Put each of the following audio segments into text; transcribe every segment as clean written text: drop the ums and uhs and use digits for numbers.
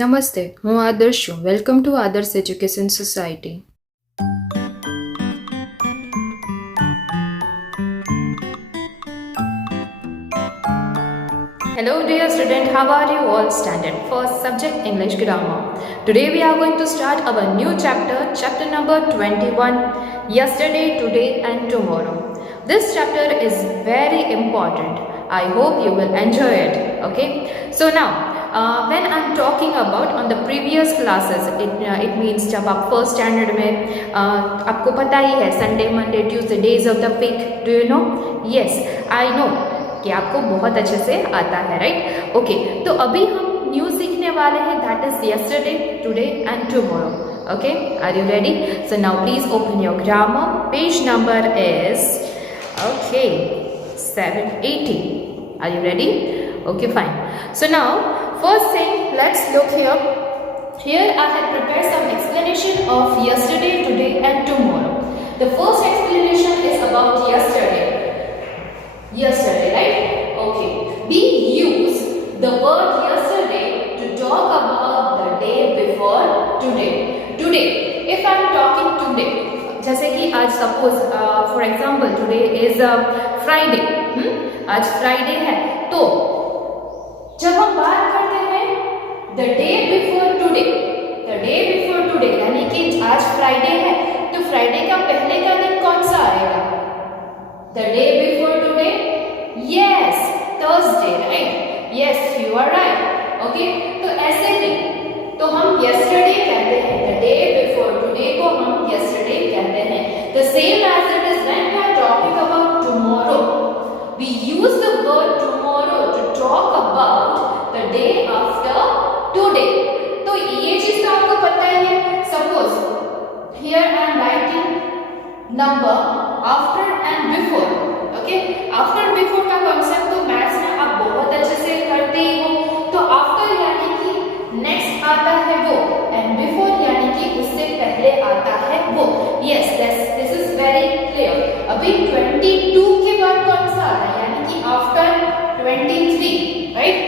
નમસ્તે, હું આદર્શ છું. વેલકમ ટુ આદર્શ education society. Hello dear student, how are you all? Standard first subject English grammar. Today we are going to start our new chapter, chapter number 21, yesterday, today and tomorrow. This chapter is very important. I hope you will enjoy it. Okay, so now when I'm talking about on the previous classes, it means जब आप first standard में आपको पता ही है Sunday, Monday, Tuesday days of the week. Do you know? Yes, I know कि आपको बहुत अच्छे से आता है, राइट? ओके, तो अभी हम न्यू सीखने वाले हैं, that is yesterday, today and tomorrow. Okay, are you ready? So now please open your grammar. Page number is okay 780. Are you ready? Okay, fine. So now first thing, let's look here. Here I have prepared some explanation of yesterday, today and tomorrow. The first explanation is about yesterday. Yesterday, right? Okay. We use the word yesterday to talk about the day before today. Today, if I am talking today, जैसे कि आज suppose for example today is Friday. आज Friday है, तो जब हम बात करते हैं the day before today, यानी कि आज Friday है, तो Friday का पहले का दिन कौन सा आएगा? The day before today? Yes, Thursday, right? Yes, you are right. Okay, तो ऐसे ही तो हम yesterday कहते हैं, the day before today को हम yesterday कहते हैं. The same as it is when we are talking about tomorrow. We use the word tomorrow to talk about the day after today. तो ये चीज तो आपको पता ही है. Suppose here I am writing number after and before. Okay, after before का concept तो maths में आप बहुत अच्छे से करते ही हो. तो आफ्टर यानी कि नेक्स्ट आता है वो, एंड बिफोर यानी कि उससे पहले आता है वो. Yes, this is very clear. अभी 22 के बाद कौन सा आता है, यानी कि आफ्टर 23, राइट?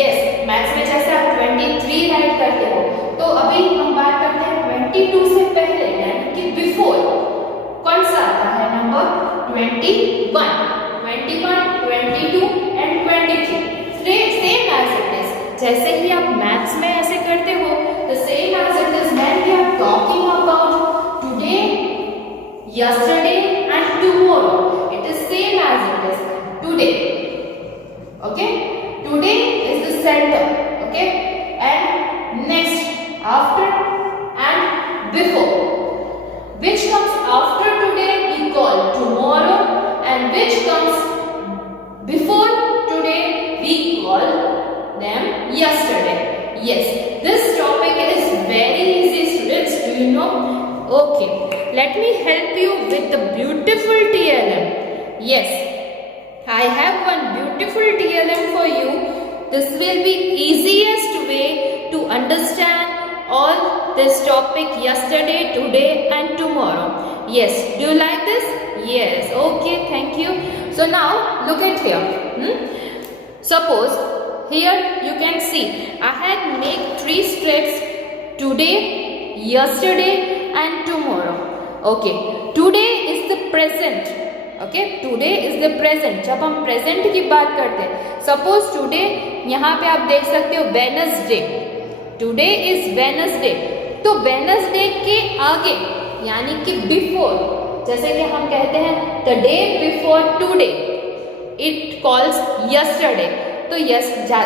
यस, मैथ्स में जैसे आप 23 राइट करते हो, तो अभी हम बात करते हैं 22 से पहले यानी कि बिफोर कौन सा आता है number 21, 22 and 23. Same as it is, जैसे ही आप मैथ्स में ऐसे करते हो, the same as it is when we are talking about today, yesterday and tomorrow, it is same as it is today. Okay, today is the centre. Okay, and next after and before. Which comes after today we call tomorrow, and which comes before today we call them yesterday. Yes, this topic is very easy, students. Do you know? Okay, let me help you with the beautiful TLM. Yes, I have one beautiful TLM for you. This will be easiest way to understand all this topic yesterday, today and tomorrow. Yes, do you like this? Yes, okay, thank you. So now look at here. Suppose here you can see I had made 3 strips: today, yesterday and tomorrow. Okay, today is the present. Okay, today is the present. जब हम present की बात करते हैं, suppose today यहाँ पे आप देख सकते हो Wednesday. टुडे इज वेनसडे, तो वेनसडे के आगे यानी कि बिफोर, जैसे कि हम कहते हैं the day before today, it calls yesterday. तो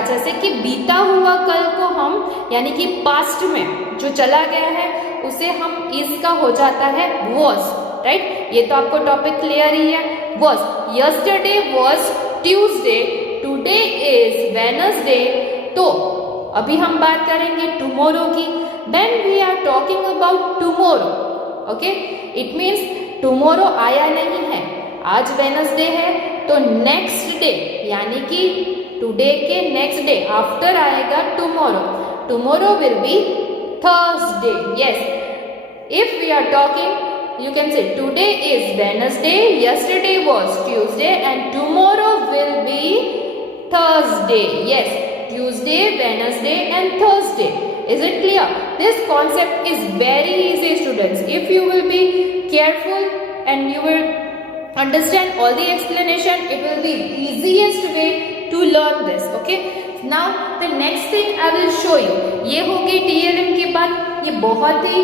जैसे कि बीता हुआ कल को हम यानी कि पास्ट में जो चला गया है उसे हम इसका हो जाता है वॉज, राइट? ये तो आपको टॉपिक क्लियर ही है. Was, yesterday was Tuesday, today is Wednesday. तो अभी हम बात करेंगे टुमारो की. When we are talking about tomorrow, okay, it means tomorrow आया नहीं है, आज वेनसडे है, तो नेक्स्ट डे यानी कि टुडे के नेक्स्ट डे आफ्टर आएगा tomorrow. Tomorrow will be Thursday. Yes, if we are talking, you can say today is Wednesday, yesterday was Tuesday and tomorrow will be Thursday. Yes, Tuesday, Wednesday and Thursday. Is it clear? This concept is very easy, students. If you will be careful and you will understand all the explanation, it will be easiest way to learn this. Okay, now the next thing I will show you. ये हो गई TLM की बात. ये बहुत ही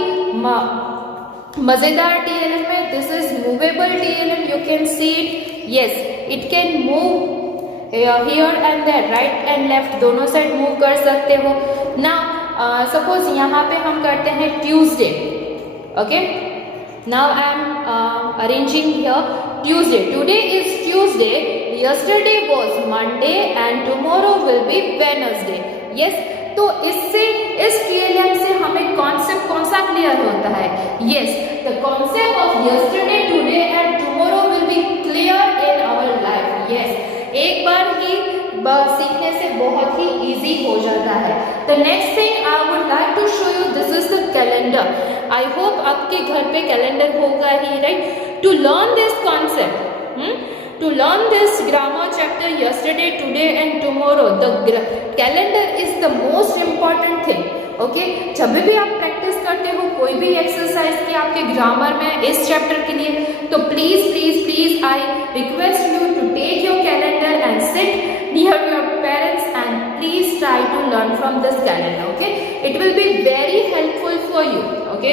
मजेदार TLM है. This is movable TLM. You can see it. Yes, it can move here and there, right and left, दोनों साइड मूव कर सकते हो. Now suppose यहाँ पे हम करते हैं Tuesday. Okay, now I am arranging here Tuesday. Today is Tuesday. Yesterday was Monday and tomorrow will be Wednesday. Yes, तो इससे इस TLM से हमें कॉन्सेप्ट कौन सा क्लियर होता है? Yes, the concept of yesterday, today and tomorrow will be clear in our life. Yes, एक बार ही सीखने से बहुत ही इजी हो जाता है. The next thing I would like to show you, this is the calendar. I hope आपके घर पे कैलेंडर होगा ही, right? To learn this concept, to learn this grammar chapter yesterday, today and tomorrow, the calendar is the most important thing. Okay, जब भी आप practice करते हो कोई भी एक्सरसाइज की आपके ग्रामर में इस चैप्टर के लिए, तो please please please I request you to take your calendar and sit near your parents and please try to learn from this calendar. Okay, it will be very helpful for you. Okay,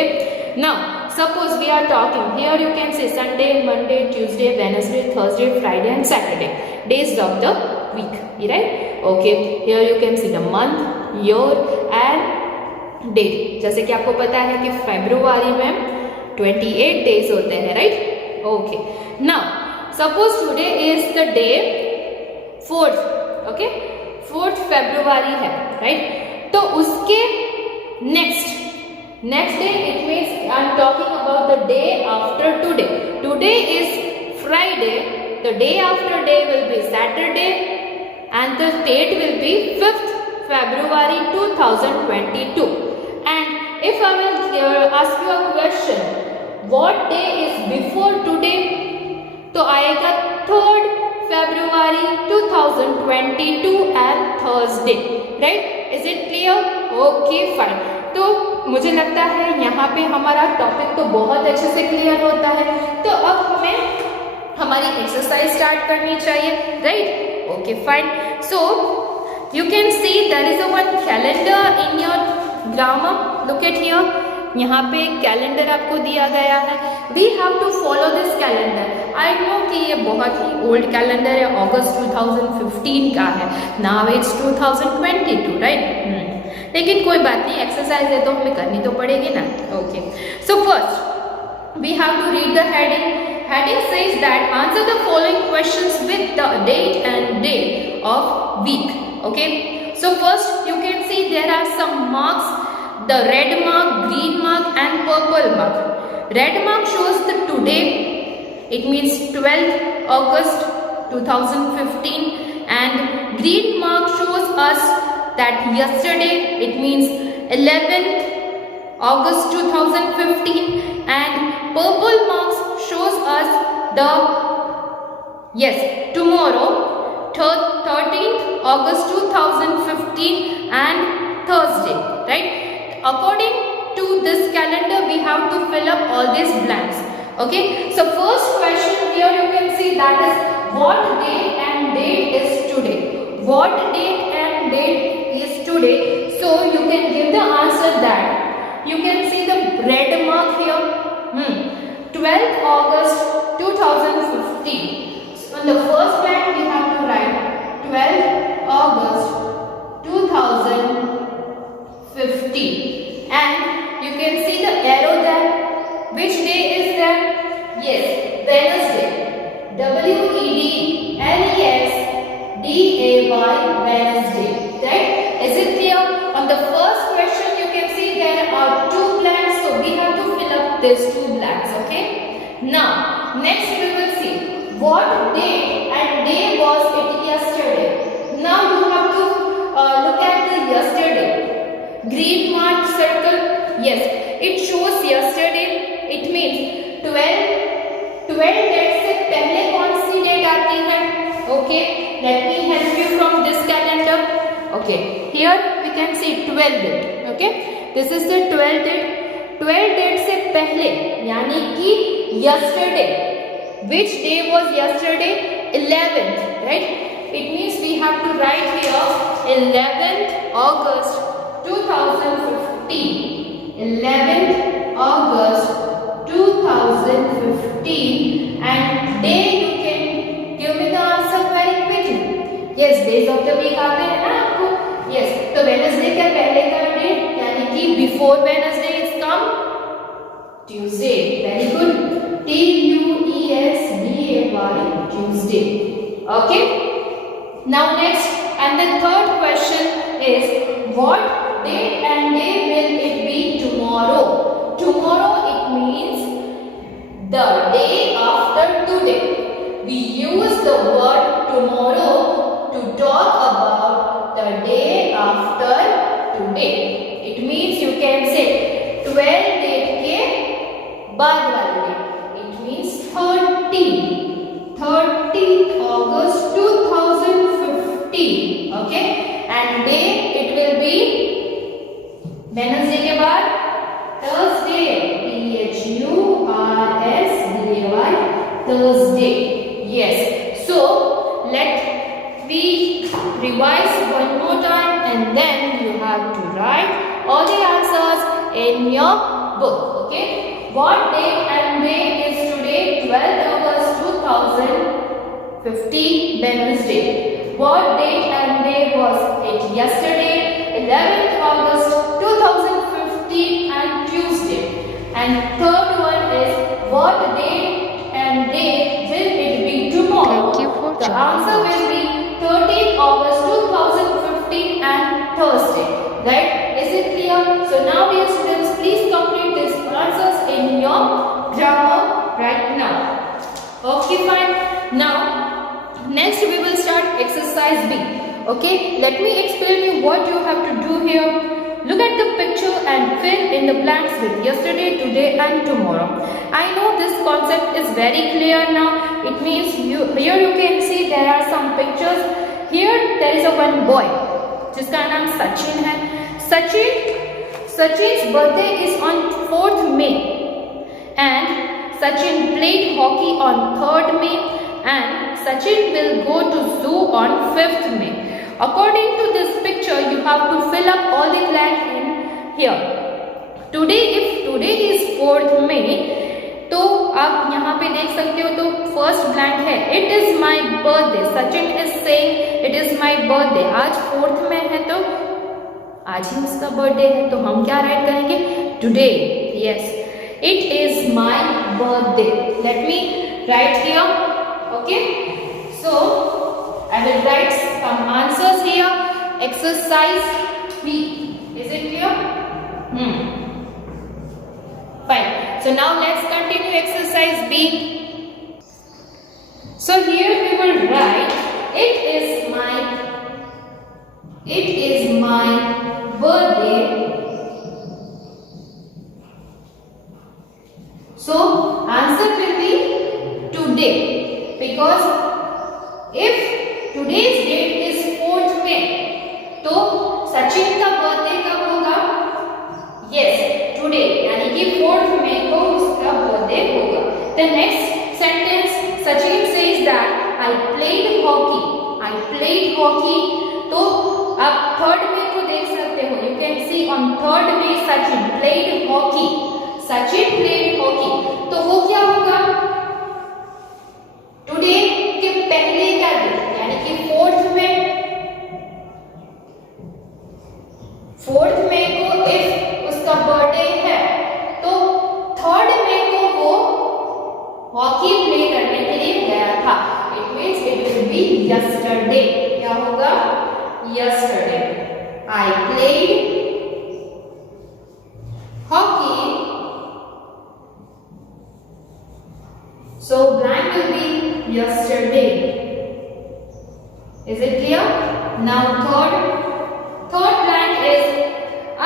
now suppose we are talking here, you can say Sunday, Monday, Tuesday, Wednesday, Thursday, Friday and Saturday, days of the week, right? Okay, here you can see the month, year and date. जैसे कि आपको पता है कि फरवरी में 28 days होते हैं, right? Okay, now suppose today is the day 4th. Okay, 4th February है, right? तो उसके next day, it means I am talking about the day after today. Today is Friday, the day after day will be Saturday and the date will be 5th February 2022. And if I will ask you a question, what day is before today? तो आएगा 3rd February 2022 and Thursday, right? Is it clear? Okay, fine. तो मुझे लगता है यहाँ पे हमारा topic तो बहुत अच्छे से क्लियर होता है. तो अब हमें हमारी एक्सरसाइज स्टार्ट करनी चाहिए, right? Okay, fine. So you can see there is a one calendar in your grammar. Look at here. यहाँ पे कैलेंडर आपको दिया गया है. We have to follow this calendar. I know कि ये बहुत ही ओल्ड कैलेंडर है, अगस्त 2015 का है. Now it's 2022, right? लेकिन कोई बात नहीं, एक्सरसाइज है तो हमें करनी तो पड़ेगी ना. Okay, so first we have to read the heading. Heading says that answer the following questions with the date and day of week. Okay, so first you can see there are some marks, the red mark, green mark and purple mark. Red mark shows the today, it means 12th August 2015, and green mark shows us that yesterday, it means 11th August 2015, and purple marks shows us the tomorrow 13th August 2015 and Thursday, right? According to this calendar we have to fill up all these blanks. Okay, so first question here you can see that is what date and date is today. What date and date is today? So you can give the answer that you can see the red mark here, 12th August 2015. So on the first blank we have to write 12th August 2015, and you can see the arrow there. Which day is that? Yes, Wednesday. WEDNESDAY, Wednesday. Right? Is it clear? On the first question you can see there are two blanks, so we have to fill up these two blanks. Okay. Now next we will see what date and day was it yesterday. Now you have to look at the yesterday. Green mark circle. Yes, it shows yesterday. It means 12 dates से पहले कौन सी date आती है? Okay, let me help you from this calendar. Okay, here we can see 12 date. Okay, this is the 12th date. 12th date से पहले यानी कि yesterday. Which day was yesterday? 11th, right? It means we have to write here 11th August 2015. 11th August 2015, and day you can give me the answer very quickly. Yes, days of the week आते हैं ना आपको. Yes, तो Wednesday का पहले का date यानी कि before Wednesday is come Tuesday. Very good. Tuesday. Tuesday. Okay. Now next, and the third question is, what date and day will it be tomorrow? Tomorrow it means the day after today. We use the word tomorrow to talk about the day after today. It means you can say 12 date के बाद वाले day. It means 30th August 2015. Okay, and day it will be Wednesday के बाद Thursday. Thursday. Thursday. Yes. So let we revise one more time, and then you have to write all the answers in your book. Okay. What date and day is today? 12th August 2015, Wednesday. What date and day was it yesterday? 11th August 2015, and Tuesday. And third one is, what date and day will it be tomorrow? Thank you for the answer will be 13th August 2015 and Thursday. Right? Is it clear? So now dear students, please complete these answers in your grammar right now. Okay, fine. Now next we will start exercise B. Okay, let me explain you what you have to do here. Look at the picture and fill in the blanks with yesterday, today and tomorrow. I know this concept is very clear now. It means here you can see there are some pictures. Here there is a one boy जिसका नाम सचिन है. Sachin's birthday is on 4th May, and Sachin played hockey on 3rd May, and Sachin will go to zoo on 5th May. According to this picture, you have to fill up all the blanks in here. Today, if today is 4th May, तो आप यहाँ पे देख सकते हो, तो first blank है it is my birthday. Sachin is saying it is my birthday. आज 4th में है तो आज ही उसका बर्थडे है, तो हम क्या राइट करेंगे? Today. Yes, it is my birthday. Let me right here. Okay, so I will write some answers here. Exercise B. Is it clear? Fine. So now let's continue exercise B. So here we will write, it is my birthday. So answer will be today, because if today's date is 4th May, तो सचिन का birthday कब होगा? Yes, today, यानी कि 4th May को उसका birthday होगा. The next sentence, Sachin says that I played hockey. तो आप 3rd May को देख सकते हो. You can see on 3rd May Sachin played hockey. तो वो क्या होगा? Today के पहले का दिन यानी कि 4th May को if उसका बर्थडे है तो 3rd May को वो हॉकी प्ले करने के लिए गया था. It means it will B yesterday. क्या होगा? Yesterday I played hockey. So blank will be yesterday. Is it clear? Now third blank is I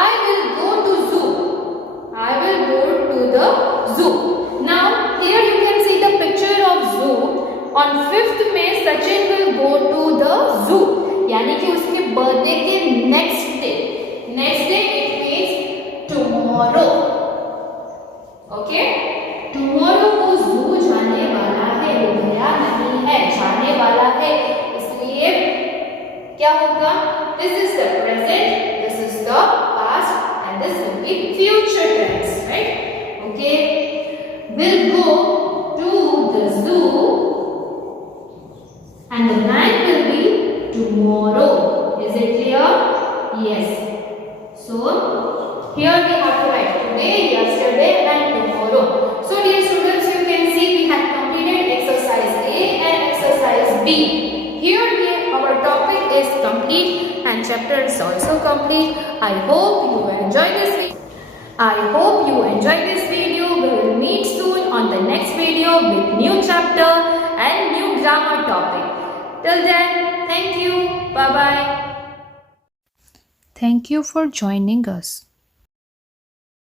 tomorrow. Okay? Tomorrow को zoo जाने वाला है, वो गया नहीं है, जाने वाला है, इसलिए क्या होगा? This is the present, this is the past, and this will be future tense, right? Okay? We'll go to the zoo, and the night will be tomorrow. Is it clear? Yes. So here we have to write today, yesterday, and tomorrow. So dear students, you can see we have completed exercise A and exercise B. Here our topic is complete and chapter is also complete. I hope you enjoy this video. I hope you enjoy this video. We will meet soon on the next video with new chapter and new grammar topic. Till then, thank you. Bye bye. Thank you for joining us.